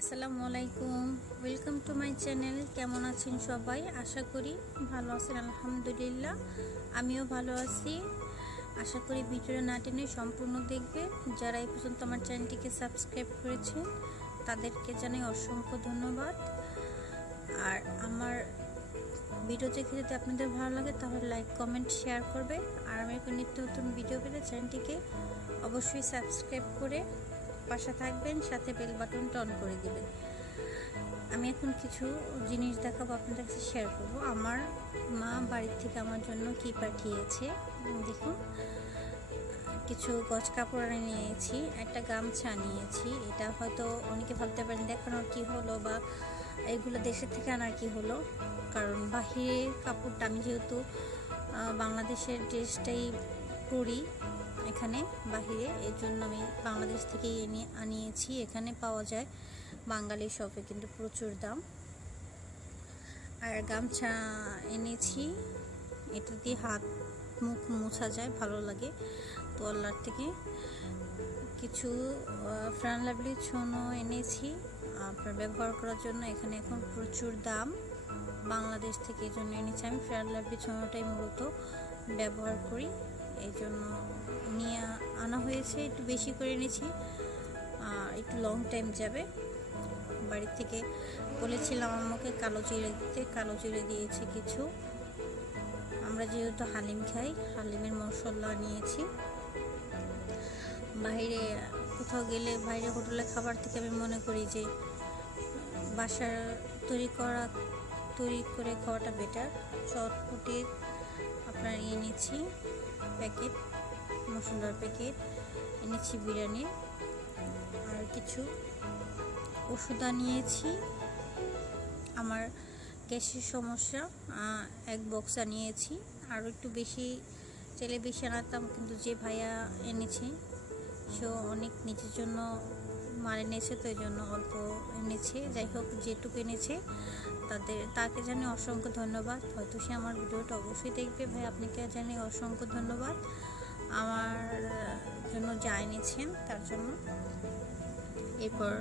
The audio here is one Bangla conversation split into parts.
আসসালামু আলাইকুম, ওয়েলকাম টু মাই চ্যানেল। কেমন আছেন সবাই? আশা করি ভালো আছেন। আলহামদুলিল্লাহ, আমিও ভালো আছি। আশা করি ভিডিওটা না টেনে সম্পূর্ণ দেখবে। যারা এই পর্যন্ত আমার চ্যানেলটিকে সাবস্ক্রাইব করেছেন তাদেরকে জানাই অসংখ্য ধন্যবাদ। আর আমার ভিডিও দেখে যদি আপনাদের ভালো লাগে তাহলে লাইক, কমেন্ট, শেয়ার করবে। আর আমি নিত্য নতুন ভিডিও পেলে চ্যানেলটিকে অবশ্যই সাবস্ক্রাইব করে পাশে থাকবেন, সাথে বেল বাটনটা অন করে দিবেন। আমি এখন কিছু জিনিস দেখাবো, আপনাদের কাছে শেয়ার করব। আমার মা বাড়ির থেকে আমার জন্য কি পাঠিয়েছে দেখুন। কিছু গজ কাপড় নিয়েছি, একটা গামছা নিয়েছি। এটা হয়তো অনেকে ভাবতে পারেন দেখানোর কি হলো, বা এগুলো দেশের থেকে আনার কি হলো। কারণ বাহিরের কাপড়টা আমি যেহেতু বাংলাদেশের ড্রেসটাই পরি এখানে বাহিরে, এর জন্য আমি বাংলাদেশ থেকেই আনিয়েছি। এখানে পাওয়া যায় বাঙালি শপে, কিন্তু প্রচুর দাম। আর গামছা এনেছি, এটা দিয়ে হাত মুখ মোছা যায়, ভালো লাগে। তো আল্লাহর থেকে কিছু ফ্রেন্ড লাভলি ছোনো এনেছি আপনার ব্যবহার করার জন্য। এখানে এখন প্রচুর দাম বাংলাদেশ থেকে, এই জন্য এনেছি। আমি ফ্রেন্ড লাভলি ছোনোটাই মূলত ব্যবহার করি, এই জন্য নিয়ে আনা হয়েছে। একটু বেশি করে এনেছি, একটু লং টাইম যাবে। বাড়ি থেকে বলেছিলাম আমাকে কালো জিরে দিতে, কালো জিরে দিয়েছে কিছু। আমরা যেহেতু হালিম খাই, হালিমের মশলা নিয়েছি। বাইরে কোথাও গেলে, বাইরে হোটেলে খাবার থেকে আমি মনে করি যে বাসার তৈরি করে খাওয়াটা বেটার। চটপটির আপনার এনেছি প্যাকেট, মশলার প্যাকেট এনেছি, বিরিয়ানি। আর কিছু ওষুধ নিয়েছি, আমার গ্যাসের সমস্যা, এক বক্স নিয়েছি। আরও একটু বেশি চাইলে বেশি আনাতাম, কিন্তু যে ভাইয়া এনেছে সে অনেক নিজের জন্য মাল এনেছে, তো এই জন্য অল্প এনেছে। যাই হোক, যেটুকু এনেছে তাকে জানি অসংখ্য ধন্যবাদ। হয়তো সে আমার ভিডিওটা অবশ্যই দেখবে। ভাই, আপনাকে জানি অসংখ্য ধন্যবাদ আমার জন্য যা এনেছেন তার জন্য। এরপর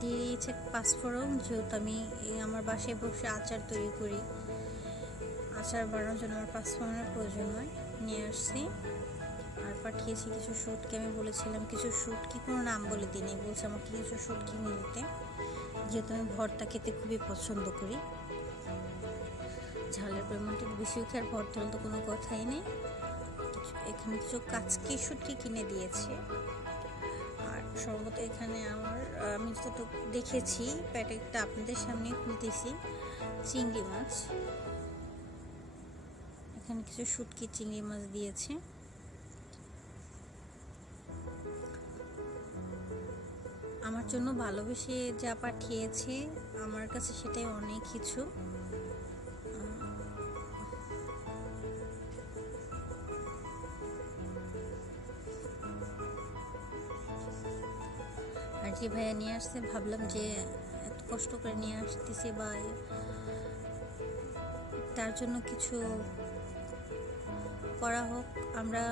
দিয়ে দিয়েছে পাঁচফোড়ন, যেহেতু আমি আমার বাসায় বসে আচার তৈরি করি, আচার বানানোর জন্য আমার পাঁচফোড়নের প্রয়োজন হয়, নিয়ে আসছি। আর পাঠিয়েছি কিছু শুটকি। আমি বলেছিলাম কিছু শুটকি, কোনো নাম বলে দিইনি, বলছে আমাকে কিছু শুটকি নিয়ে দিতে, যেহেতু আমি ভর্তা খেতে খুবই পছন্দ করি। ঝালের পরিমাণটা বেশি উঠে, আর ভর্তা হলে তো কোনো কথাই নেই। এখানে কিছু কাচকি শুটকি কিনে দিয়েছে। আর সর্বত এখানে আমি যতটুকু দেখেছি, প্যাকেটটা আপনাদের সামনে খুলতেছি, চিংড়ি মাছ। এখানে কিছু শুটকি চিংড়ি মাছ দিয়েছে। আমার জন্য ভালোবেসে যা পাঠিয়েছে, আমার কাছে সেটাই অনেক কিছু। আর যে ভাইয়া নিয়ে আসছে, ভাবলাম যে এত কষ্ট করে নিয়ে আসতেছে, বা তার জন্য কিছু করা হোক। আমরা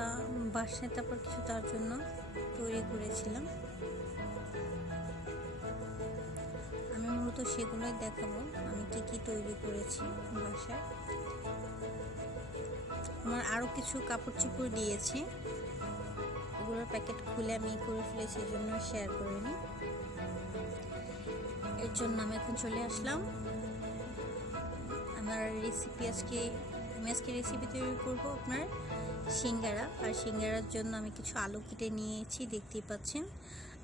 বাসায় তারপর কিছু তার জন্য তৈরি করেছিলাম। আমি মূলত সেগুলোই দেখাবো, আমি কি তৈরি করেছি বাসায়। আমার আরও কিছু কাপড় চোপড় দিয়েছে, ওগুলোর প্যাকেট খুলে আমি করে ফেলেছি, এই জন্য শেয়ার করিনি। এর জন্য আমি এখন চলে আসলাম আমার রেসিপি। আমি আজকে রেসিপি তৈরি করবো আপনার সিঙ্গারা। আর সিঙ্গারার জন্য আমি কিছু আলু কেটে নিয়েছি, দেখতেই পাচ্ছেন।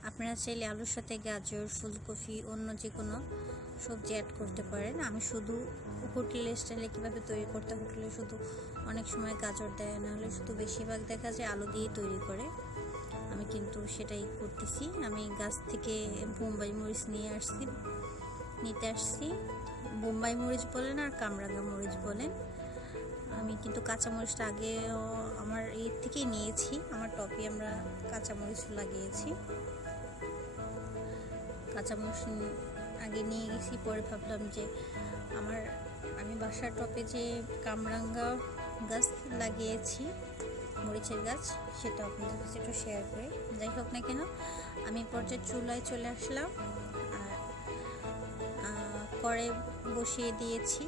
আপনারা চাইলে আলুর সাথে গাজর, ফুলকপি, অন্য যে কোনো সবজি অ্যাড করতে পারেন। আমি শুধু হোটেলের স্টাইলে কীভাবে তৈরি করতে, হোটেলে শুধু অনেক সময় গাজর দেয়, নাহলে শুধু বেশিরভাগ দেখা যায় আলু দিয়ে তৈরি করে। আমি কিন্তু সেটাই করতেছি। আমি গাছ থেকে বোম্বাই মরিচ নিতে আসছি। বোম্বাই মরিচ বলেন আর কামরাঙ্গা মরিচ বলেন। আমি কিন্তু কাঁচামরিচটা আগে আমার এর থেকেই নিয়েছি, আমার টপে আমরা কাঁচামরিচ লাগিয়েছি। কাঁচামরিচ আগে নিয়ে গেছি, পরে ভাবলাম যে আমি বাসার টপে যে কামরাঙ্গা গাছ লাগিয়েছি, মরিচের গাছ, সেটা আপনাদের কাছে একটু শেয়ার করে যাই হোক না কেন, আমি পর্যায়ে চুলায় চলে আসলাম আর কড়াই বসিয়ে দিয়েছি।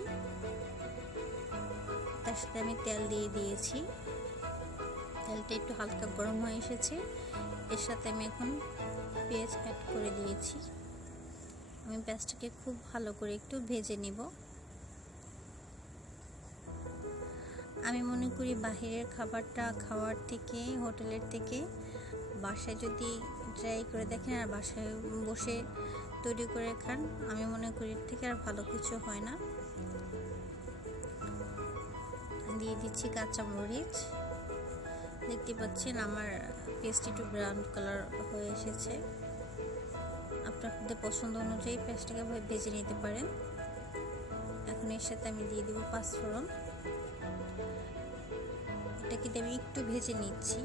তার সাথে আমি তেল দিয়ে দিয়েছি। তেলটা একটু হালকা গরম হয়ে এসেছে। এর সাথে আমি এখন পেঁয়াজ অ্যাড করে দিয়েছি। আমি পেঁয়াজটাকে খুব ভালো করে একটু ভেজে নিব। আমি মনে করি বাহিরের খাবারটা খাওয়ার থেকে, হোটেলের থেকে বাসায় যদি ট্রাই করে দেখেন আর বাসায় বসে তৈরি করে খান, আমি মনে করি এর থেকে আর ভালো কিছু হয় না। দিয়ে দিচ্ছি কাঁচামরিচ। দেখতে পাচ্ছেন আমার পেস্ট একটু ব্রাউন কালার হয়ে এসেছে। আপনাদের পছন্দ অনুযায়ী পেস্টটাকে ভেজে নিতে পারেন। এখন এর সাথে আমি দিয়ে দিব পাঁচফোড়ন। এটাকে আমি একটু ভেজে নিচ্ছি।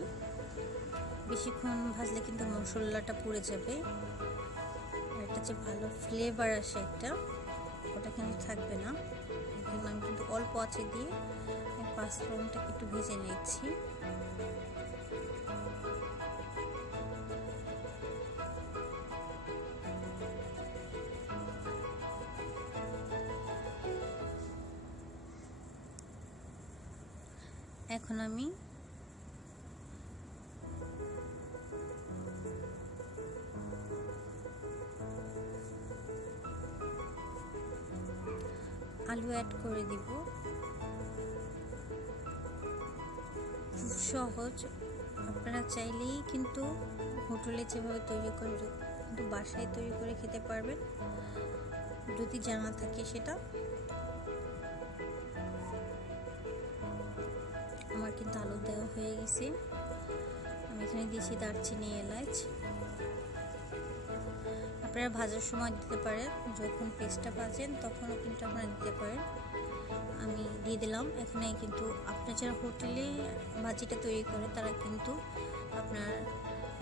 বেশিক্ষণ ভাজলে কিন্তু মশলাটা পুড়ে যাবে, আর এটা যে ভালো ফ্লেভার আসে একটা, ওটা কিন্তু থাকবে না। এখন আমি কিন্তু অল্প আঁচে দিয়ে পাঁচফোড়নটাকে একটু ভেজে নিচ্ছি। এখন আমি আলু অ্যাড করে দিব। খুব সহজ, আপনারা চাইলেই কিন্তু হোটেলে যেভাবে তৈরি করে কিন্তু বাসায় তৈরি করে খেতে পারবেন যদি জানা থাকে সেটা। আমার কিন্তু আলু দেওয়া হয়ে গেছে। আমি এখানে দিয়েছি দারচিনি, এলাচ। আপনারা ভাজার সময় দিতে পারেন, যখন পেস্টটা ভাজেন তখনও কিন্তু আপনারা দিতে পারেন। আমি দিয়ে দিলাম। এখানে কিন্তু আপনার যারা হোটেলে ভাজিটা তৈরি করে তারা কিন্তু আপনার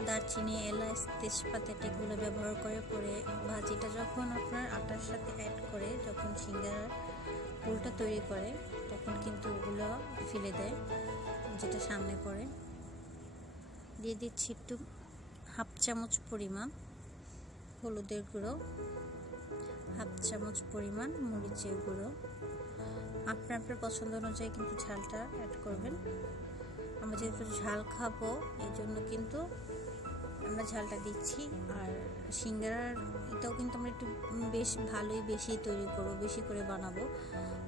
দারচিনি, এলাচ, তেজপাতা এগুলো ব্যবহার করে পরে ভাজিটা যখন আপনার আটার সাথে অ্যাড করে যখন সিঙ্গারার পুরটা তৈরি করে তখন কিন্তু ওগুলো ফেলে দেয়, যেটা সামনে পড়ে। দিয়ে দিচ্ছি একটু হাফ চামচ পরিমাণ হলুদের গুঁড়ো, হাফ চামচ পরিমাণ মরিচের গুঁড়ো। আপনার পছন্দ অনুযায়ী কিন্তু ঝালটা অ্যাড করবেন। আমরা যেহেতু ঝাল খাবো এই জন্য কিন্তু আমরা ঝালটা দিচ্ছি। আর সিঙ্গারার এটাও কিন্তু আমরা একটু বেশি তৈরি করবো, বেশি করে বানাবো।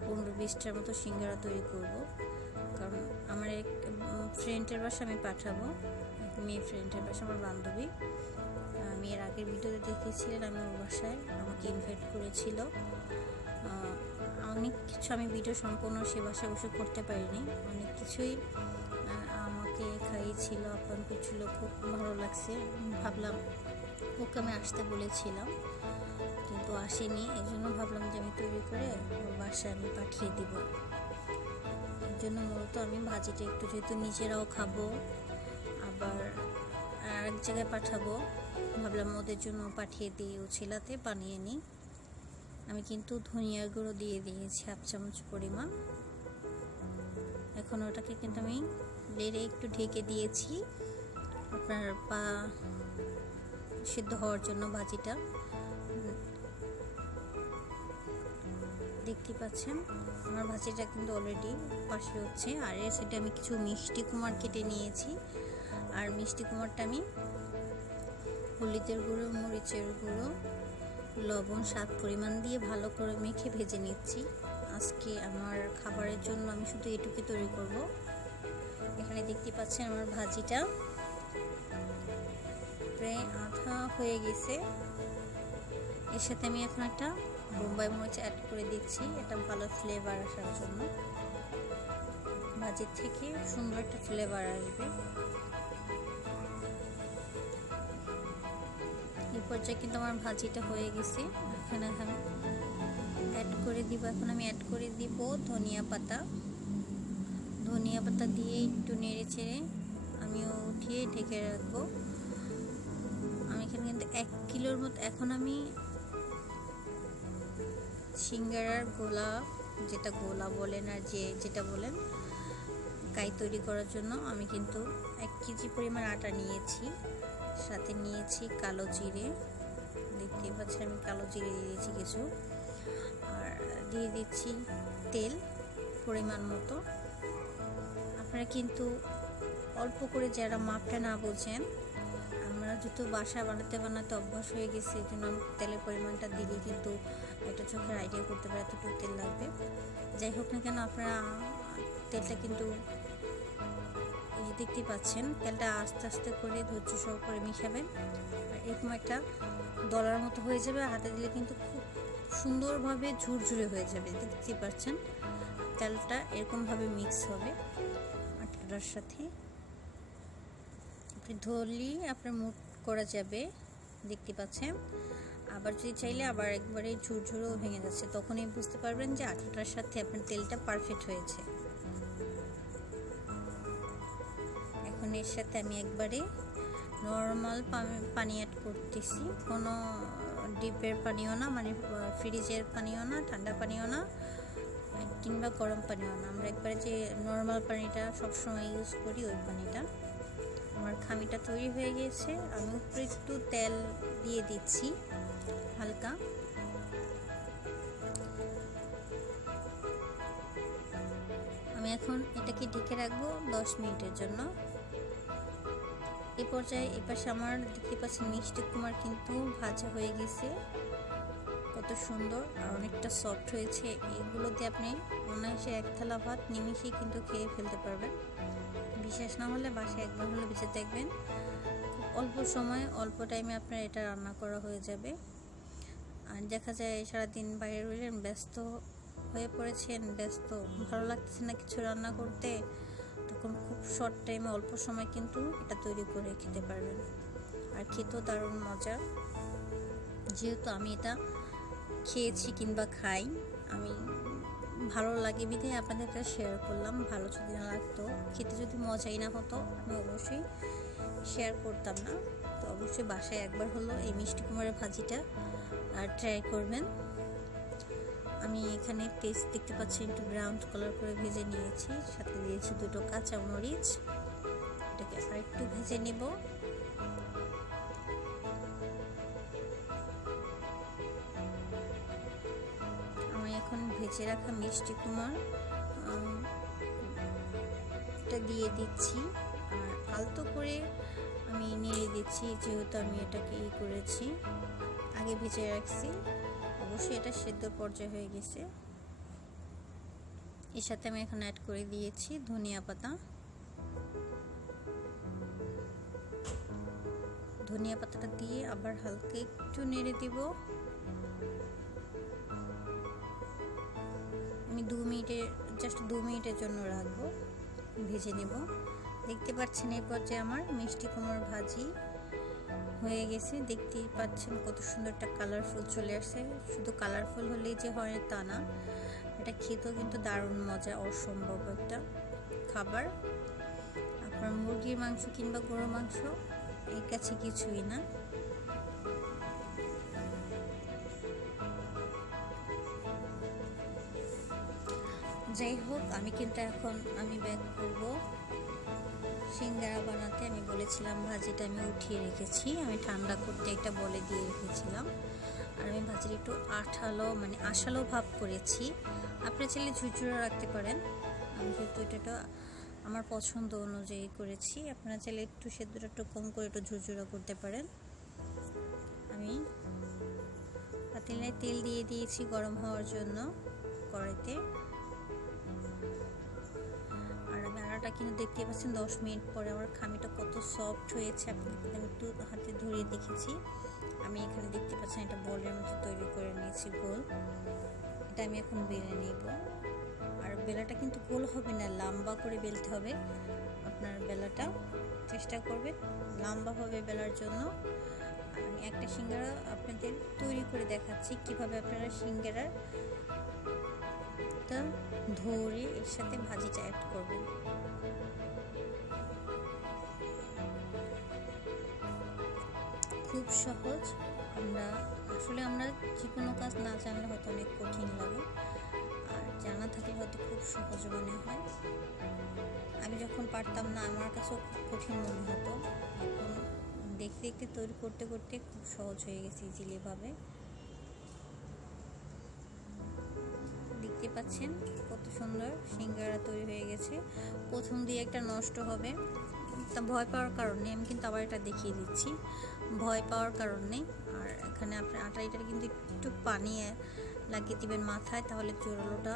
15-20টার মতো সিঙ্গারা তৈরি করব, কারণ আমার এক ফ্রেন্ডের বাসা আমি পাঠাবো। মেয়ে ফ্রেন্ডের বাসা, আমার বান্ধবী। আমি এর আগের ভিডিওতে দেখেছিলেন আমি ওর বাসায় আমাকে ইনভাইট করেছিল। অনেক কিছু আমি ভিডিও সম্পূর্ণ সে বাসায় বসে করতে পারিনি, অনেক কিছুই আমাকে খাইয়েছিল, আপ্যায়ন করছিল, খুব ভালো লাগছে। ভাবলাম ওকে আমি আসতে বলেছিলাম কিন্তু আসেনি, এই জন্য ভাবলাম যে আমি তৈরি করে ওর বাসায় আমি পাঠিয়ে দিব। এর জন্য মূলত আমি ভাজিটা একটু যেহেতু নিজেরাও খাবো আবার আরেক জায়গায় পাঠাবো, ভাবলাম ওদের জন্য পাঠিয়ে দিই, ও ছেলাতে বানিয়ে নিই। আমি কিন্তু ধনিয়ার গুঁড়ো দিয়ে দিয়েছি হাফ চামচ পরিমাণ। এখন ওটাকে কিন্তু আমি নেড়ে একটু ঢেকে দিয়েছি আপনার সিদ্ধ হওয়ার জন্য ভাজিটা। দেখতে পাচ্ছেন আমার ভাজিটা কিন্তু অলরেডি পাশে হচ্ছে। আর এর সাথে আমি কিছু মিষ্টি কুমড়া কেটে নিয়েছি, আর মিষ্টি কুমড়াটা আমি হলুদের গুঁড়ো, মরিচের গুঁড়ো, লবণ স্বাদ পরিমাণ দিয়ে ভালো করে মেখে ভেজে নিচ্ছি। আজকে আমার খাবারের জন্য আমি শুধু এটুকু তৈরি করব। এখানে দেখতে পাচ্ছেন আমার ভাজিটা প্রায় আধা হয়ে গেছে। এর সাথে আমি এখন একটা বোম্বাই মরিচ অ্যাড করে দিচ্ছি, এটা ভালো ফ্লেভার আসার জন্য। ভাজির থেকে সুন্দর একটা ফ্লেভার আসবে। এই পর্যায়ে কিন্তু আমার ভাজিটা হয়ে গেছে। এখানে আমি অ্যাড করে দিব, এখন আমি অ্যাড করে দিব ধনিয়া পাতা। ধনিয়া পাতা দিয়ে একটু নেড়ে চেড়ে আমি উঠিয়ে ঢেকে রাখবো। আমি এখানে কিন্তু 1 কিলোর মতো, এখন আমি সিঙ্গারার গোলা, যেটা গোলা বলেন আর যেটা বলেন কাই তৈরি করার জন্য আমি কিন্তু 1 কেজি পরিমাণ আটা নিয়েছি। সাথে নিয়েছি কালো জিরে, দেখতে পাচ্ছি আমি কালো জিরে দিয়ে দিয়েছি কিছু, আর দিয়ে দিচ্ছি তেল পরিমাণ মতো। আপনারা কিন্তু অল্প করে, যারা মাপটা না বোঝেন, আমরা যেহেতু বাসা বানাতে বানাতে অভ্যাস হয়ে গেছে, এই জন্য তেলের পরিমাণটা দিলে কিন্তু একটা চোখের আইডিয়া করতে পারে এতটুকু তেল লাগবে। যাই হোক না কেন, আপনারা তেলটা কিন্তু এই যে দেখতেই পাচ্ছেন, তেলটা আস্তে আস্তে করে ধৈর্য সহকারে মিশাবেন। আর এরকম একটা দলার মতো হয়ে যাবে, হাতে দিলে কিন্তু খুব সুন্দরভাবে ঝুরঝুরে হয়ে যাবে। দেখতেই পাচ্ছেন তেলটা এরকমভাবে মিক্স হবে আটাটার সাথে। আপনি ধরলেই আপনার মুট করা যাবে, দেখতে পাচ্ছেন। আবার যদি চাইলে আবার একবারে ঝুরঝুরেও ভেঙে যাচ্ছে, তখনই বুঝতে পারবেন যে আটাটার সাথে আপনার তেলটা পারফেক্ট হয়েছে। এখন এর সাথে আমি একবারে নর্মাল পানি অ্যাড করতেছি, কোনো ডিপের পানিও না, মানে ফ্রিজের পানিও না, ঠান্ডা পানিও না, কিংবা গরম পানিও না। আমরা একবারে যে নর্মাল পানিটা সবসময় ইউজ করি, ওই পানিটা। আমার খামিটা তৈরি হয়ে গিয়েছে। আমি উপরে একটু তেল দিয়ে দিচ্ছি হালকা। আমি এখন এটাকে ঢেকে রাখবো 10 মিনিটের জন্য। এই পর্যায়ে এপাশে আমার দেখতে পাচ্ছেন মিষ্টি কুমড়া কিন্তু ভাজা হয়ে গেছে, কত সুন্দর আর অনেকটা সফট হয়েছে। এগুলো দিয়ে আপনি অনায়াসে এক থালা ভাত নিমিশেই কিন্তু খেয়ে ফেলতে পারবেন। বিশেষ না হলে বাসায় একবার হলে বেঁচে দেখবেন, খুব অল্প সময় অল্প টাইমে আপনার এটা রান্না করা হয়ে যাবে। আর দেখা যায় সারাদিন বাইরে রইলেন, ব্যস্ত হয়ে পড়েছেন, ব্যস্ত, ভালো লাগতেছে না কিছু রান্না করতে, তখন খুব শর্ট টাইমে অল্প সময় কিন্তু এটা তৈরি করে খেতে পারবেন। আর খেতেও দারুণ মজা। যেহেতু আমি এটা খেয়েছি কিংবা খাই, আমি ভালো লাগে বিধে আপনাদের কাছে শেয়ার করলাম। ভালো যদি না লাগতো, খেতে যদি মজাই না হতো, আমি অবশ্যই শেয়ার করতাম না। তো অবশ্যই বাসায় একবার হলো এই মিষ্টি কুমড়ার ভাজিটা আর ট্রাই করবেন। আমি এখানে পেস্ট দেখতে পাচ্ছি একটু ব্রাউন কালার করে ভেজে নিয়েছি, সাথে দিয়েছি 2টো কাঁচামরিচ। এটাকে আর একটু ভেজে নেব। আমি এখন ভেজে রাখা মিষ্টি কুমড়াটা দিয়ে দিচ্ছি, আর আলতো করে আমি নেড়ে দিচ্ছি, যেহেতু আমি এটাকে করেছি, আগে ভেজে রাখছি। অবশ্যই এটা সেদ্ধ পর্যায়ে হয়ে গেছে। এর সাথে আমি এখন অ্যাড করে দিয়েছি ধনিয়া পাতা। ধনিয়া পাতাটা দিয়ে আবার হালকা একটু নেড়ে দিব। আমি 2 মিনিটের জন্য রাখবো, ভেজে নেব। দেখতে পাচ্ছেন এই পর্যায়ে আমার মিষ্টি কুমড়ার ভাজি হয়ে গেছে। দেখতেই পাচ্ছেন কত সুন্দর একটা কালারফুল চলে আসছে। শুধু কালারফুল হলেই যে হয় তা না, এটা খেতেও কিন্তু দারুণ মজা, অসম্ভব একটা খাবার। আপনার মুরগির মাংস কিংবা গরুর মাংস এর কাছে কিছুই না। যাই হোক, আমি কিন্তু এখন ব্যাক করব সিঙ্গারা বানাতে। আমি বলেছিলাম ভাজিটা আমি উঠিয়ে রেখেছি, আমি ঠান্ডা করতে একটা বলে দিয়ে রেখেছিলাম। আর আমি ভাজির একটু আঠালো ভাব করেছি। আপনি চাইলে ঝুরঝুরা রাখতে পারেন, আমি যেহেতু এটা আমার পছন্দ অনুযায়ী করেছি। আপনারা চাইলে একটু সেদ্ধটা একটু কম করে একটু ঝুরঝুরা করতে পারেন। আমি পাতিলে তেল দিয়ে দিয়েছি গরম হওয়ার জন্য কড়াইতে। আর আমি আটাটা কিন্তু দেখতে পাচ্ছেন 10 মিনিট পরে আমার খামিটা কত সফট হয়েছে, আপনাদের আমি একটু হাতে ধরিয়ে দেখেছি। আমি এখানে দেখতে পাচ্ছেন এটা বলের মতো তৈরি করে নিয়েছি গোল। এটা আমি এখন বেলে নেব। আর বেলাটা কিন্তু গোল হবে না, লম্বা করে বেলতে হবে। আপনার বেলাটা চেষ্টা করবেন লম্বাভাবে বেলার জন্য। আর আমি একটা সিঙ্গারা আপনাদের তৈরি করে দেখাচ্ছি কিভাবে আপনারা সিঙ্গারাটা ধরে এর সাথে ভাজিটা অ্যাড করবেন। খুব সহজ। আমরা যে কোনো কাজ না জানলে হয়তো অনেক কঠিন লাগে, আর জানা থাকলে হয়তো খুব সহজ মনে হয়। আমি যখন পারতাম না, আমার কাছেও খুব কঠিন মনে হতো। এখন দেখতে দেখতে তৈরি করতে করতে খুব সহজ হয়ে গেছে ইজিলিভাবে। দেখতে পাচ্ছেন কত সুন্দর সিঙ্গারা তৈরি হয়ে গেছে। প্রথম দিয়ে একটা নষ্ট হবে, তা ভয় পাওয়ার কারণে আমি কিন্তু আবার এটা দেখিয়ে দিচ্ছি, ভয় পাওয়ার কারণে। আর এখানে আপনার আটাটা কিন্তু একটু পানি লাগিয়ে দিবেন মাথায়, তাহলে জোরালোটা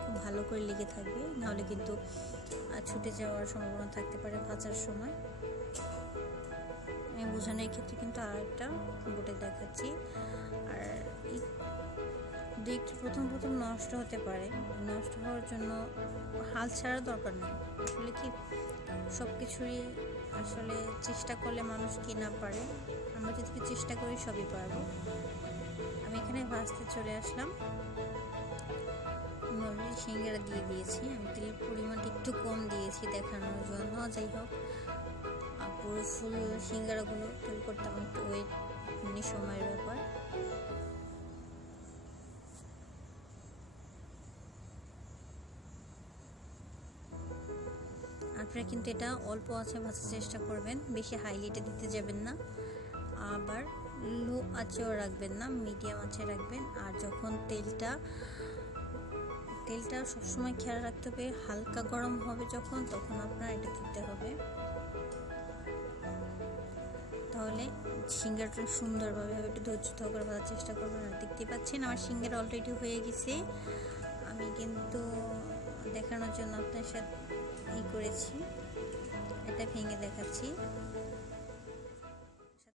খুব ভালো করে লেগে থাকবে, নাহলে কিন্তু ছুটে যাওয়ার সম্ভাবনা থাকতে পারে ভাজার সময়। আমি বোঝানোর ক্ষেত্রে কিন্তু আরেকটা বোটে দেখাচ্ছি। আর দেখতে প্রথম নষ্ট হতে পারে, নষ্ট হওয়ার জন্য হাল ছাড়া দরকার নেই। আসলে কি সব কিছুরই আসলে চেষ্টা করলে মানুষ কি না পারে, আমরা যদি চেষ্টা করি সবই পারবো। আমি এখানে ভাজতে চলে আসলাম, আমি অলরেডি সিঙ্গারা দিয়ে দিয়েছি। আমি তেলের পরিমাণটা একটু কম দিয়েছি দেখানোর জন্য। যাই হোক, পুরো ফুল সিঙ্গারাগুলো তৈরি করতে আমার একটু ওয়েট সময়ের ব্যাপার। আপনারা কিন্তু এটা অল্প আঁচে ভাজার চেষ্টা করবেন, বেশি হাই হিটে দিতে যাবেন না, আবার লো আঁচেও রাখবেন না, মিডিয়াম আঁচে রাখবেন। আর যখন তেলটা সবসময় খেয়াল রাখতে হবে হালকা গরম হবে যখন, তখন আপনার এটা দিতে হবে, তাহলে সিঙ্গারাটা সুন্দরভাবে হবে। একটু ধৈর্য সহকারে ভাজার চেষ্টা করবেন। আর দেখতে পাচ্ছেন আমার সিঙ্গারা অলরেডি হয়ে গেছে। আমি কিন্তু দেখানোর জন্য আপনার সাথে করেছি, এটা ভেঙে দেখাচ্ছি।